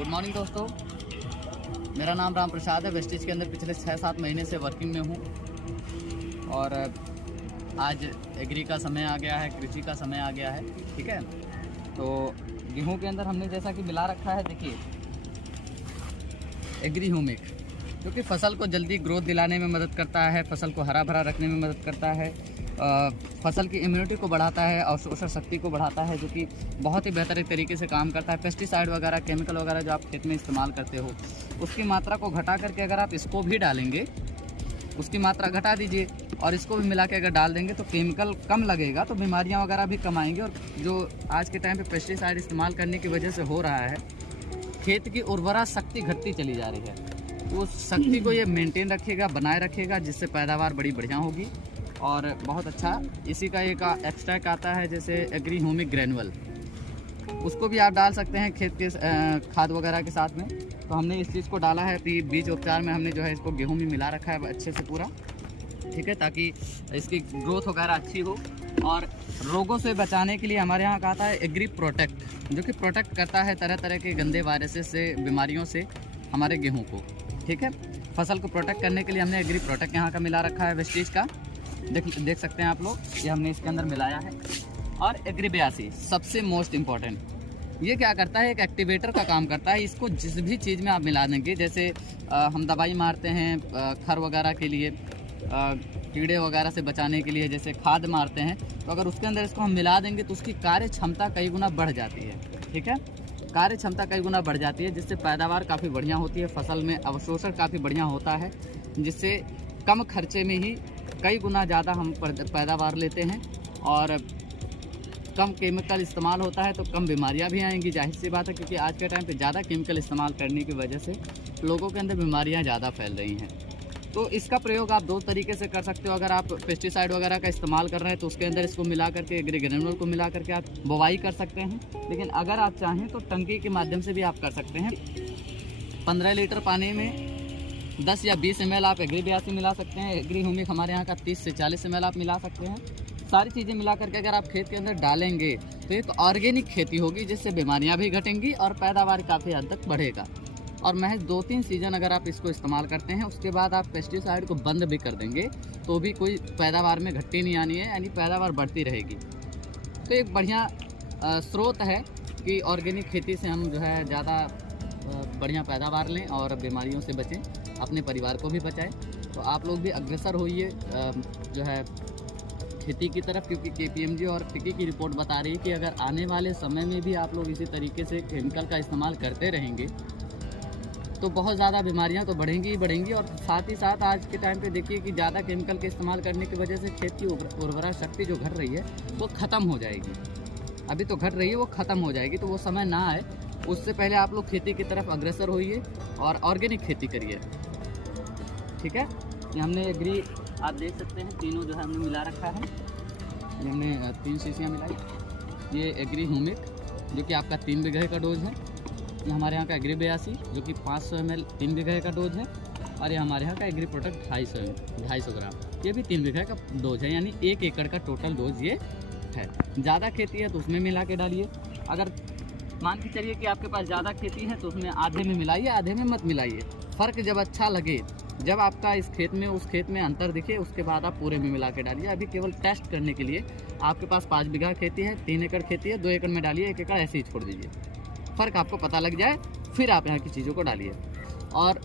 Good morning दोस्तों, मेरा नाम राम प्रसाद है। वेस्टेज के अंदर पिछले 6-7 महीने से वर्किंग में हूँ और आज एग्री का समय आ गया है, कृषि का समय आ गया है। ठीक है, तो गेहूं के अंदर हमने जैसा कि मिला रखा है, देखिए एग्री ह्यूमिक, जो कि फसल को जल्दी ग्रोथ दिलाने में मदद करता है, फसल को हरा भरा रखने में मदद करता है, फसल की इम्यूनिटी को बढ़ाता है और अवशोषण शक्ति को बढ़ाता है, जो कि बहुत ही बेहतर तरीके से काम करता है। पेस्टिसाइड वगैरह, केमिकल वगैरह जो आप खेत में इस्तेमाल करते हो, उसकी मात्रा को घटा करके अगर आप इसको भी डालेंगे, उसकी मात्रा घटा दीजिए और इसको भी मिला के अगर डाल देंगे तो केमिकल कम लगेगा, तो बीमारियां वगैरह भी कम आएंगी। और जो आज के टाइम पे पेस्टिसाइड इस्तेमाल करने की वजह से हो रहा है, खेत की उर्वरा शक्ति घटती चली जा रही है, तो उस शक्ति को ये मेंटेन रखेगा, बनाए रखेगा, जिससे पैदावार बड़ी बढ़िया होगी और बहुत अच्छा। इसी का एक एक्सट्रैक्ट आता है जैसे एग्री ह्यूमिक ग्रैनुअल, उसको भी आप डाल सकते हैं खेत के खाद वगैरह के साथ में। तो हमने इस चीज़ को डाला है, अभी बीज उपचार में हमने जो है इसको गेहूं में मिला रखा है अच्छे से पूरा। ठीक है, ताकि इसकी ग्रोथ वगैरह अच्छी हो। और रोगों से बचाने के लिए हमारे यहाँ का आता है एग्री प्रोटेक्ट, जो कि प्रोटेक्ट करता है तरह तरह के गंदे वायरसेस से, बीमारियों से हमारे गेहूँ को। ठीक है, फसल को प्रोटेक्ट करने के लिए हमने एग्री प्रोटेक्ट यहाँ का मिला रखा है वेस्टेज का, देख सकते हैं आप लोग, ये हमने इसके अंदर मिलाया है। और एग्री 82 सबसे मोस्ट इम्पॉर्टेंट, ये क्या करता है, एक एक्टिवेटर का काम करता है। इसको जिस भी चीज़ में आप मिला देंगे, जैसे हम दवाई मारते हैं खर वगैरह के लिए, कीड़े वगैरह से बचाने के लिए, जैसे खाद मारते हैं, तो अगर उसके अंदर इसको हम मिला देंगे तो उसकी कार्य क्षमता कई गुना बढ़ जाती है। ठीक है, कार्य क्षमता कई गुना बढ़ जाती है, जिससे पैदावार काफ़ी बढ़िया होती है, फसल में अवशोषण काफ़ी बढ़िया होता है, जिससे कम खर्चे में ही कई गुना ज़्यादा हम पैदावार लेते हैं और कम केमिकल इस्तेमाल होता है, तो कम बीमारियां भी आएंगी। जाहिर सी बात है, क्योंकि आज के टाइम पे ज़्यादा केमिकल इस्तेमाल करने की वजह से लोगों के अंदर बीमारियां ज़्यादा फैल रही हैं। तो इसका प्रयोग आप 2 तरीके से कर सकते हो। अगर आप पेस्टिसाइड वगैरह का इस्तेमाल कर रहे हैं तो उसके अंदर इसको मिला करके, एग्री ग्रैनुअल को मिला करके आप बुवाई कर सकते हैं। लेकिन अगर आप चाहें तो टंकी के माध्यम से भी आप कर सकते हैं। 15 लीटर पानी में 10 या 20 ml आप एग्री 82 मिला सकते हैं। एग्री ह्यूमिक हमारे यहाँ का 30 से 40 ml आप मिला सकते हैं। सारी चीज़ें मिला करके अगर आप खेत के अंदर डालेंगे तो एक ऑर्गेनिक खेती होगी, जिससे बीमारियां भी घटेंगी और पैदावार काफ़ी हद तक बढ़ेगा। और महज 2-3 सीजन अगर आप इसको इस्तेमाल करते हैं, उसके बाद आप पेस्टिसाइड को बंद भी कर देंगे तो भी कोई पैदावार में घट्टी नहीं आनी है, यानी पैदावार बढ़ती रहेगी। तो एक बढ़िया स्रोत है कि ऑर्गेनिक खेती से हम जो है ज़्यादा बढ़िया पैदावार लें और बीमारियों से बचें, अपने परिवार को भी बचाएं। तो आप लोग भी अग्रसर होइए जो है खेती की तरफ, क्योंकि KPMG और FICCI की रिपोर्ट बता रही है कि अगर आने वाले समय में भी आप लोग इसी तरीके से केमिकल का इस्तेमाल करते रहेंगे तो बहुत ज़्यादा बीमारियां तो बढ़ेंगी ही बढ़ेंगी। और साथ ही साथ आज के टाइम पे देखिए कि ज़्यादा केमिकल के इस्तेमाल करने की वजह से खेत की उर्वरा शक्ति जो घट रही है वो ख़त्म हो जाएगी। अभी तो घट रही है, वो ख़त्म हो जाएगी। तो वो समय ना आए, उससे पहले आप लोग खेती की तरफ अग्रसर होइए और ऑर्गेनिक खेती करिए। ठीक है, ये हमने एग्री आप देख सकते हैं, तीनों जो है हमने मिला रखा है। ये हमने 3 शीशियाँ मिलाई। ये एग्री ह्यूमिक जो कि आपका 3 बीघे का डोज है। ये हमारे यहाँ का एग्री 82 जो कि 500 ml 3 बीघे का डोज है। और ये हमारे यहाँ का एग्री प्रोटेक्ट 250 ग्राम, ये भी 3 बीघे का डोज है, यानी 1 एकड़ का टोटल डोज ये है। ज़्यादा खेती है तो उसमें मिला के डालिए। अगर मान के चलिए कि आपके पास ज़्यादा खेती है तो उसमें आधे में मिलाइए, आधे में मत मिलाइए। फ़र्क जब अच्छा लगे, जब आपका इस खेत में उस खेत में अंतर दिखे, उसके बाद आप पूरे में मिला के डालिए। अभी केवल टेस्ट करने के लिए आपके पास 5 बीघा खेती है, 3 एकड़ खेती है, 2 एकड़ में डालिए, 1 एकड़ ऐसे ही छोड़ दीजिए। फ़र्क आपको पता लग जाए, फिर आप यहाँ की चीज़ों को डालिए। और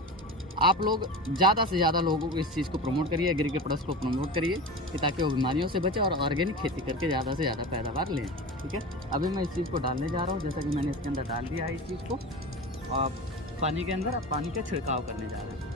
आप लोग ज़्यादा से ज़्यादा लोगों को इस चीज़ को प्रमोट करिए, एग्री के प्रोडक्ट्स को प्रमोट करिए, कि ताकि वो बीमारियों से बचे और ऑर्गेनिक खेती करके ज़्यादा से ज़्यादा पैदावार लें। ठीक है, अभी मैं इस चीज़ को डालने जा रहा हूँ, जैसा कि मैंने इसके अंदर डाल दिया है इस चीज़ को, और पानी के अंदर अब पानी का छिड़काव करने जा रहे हैं।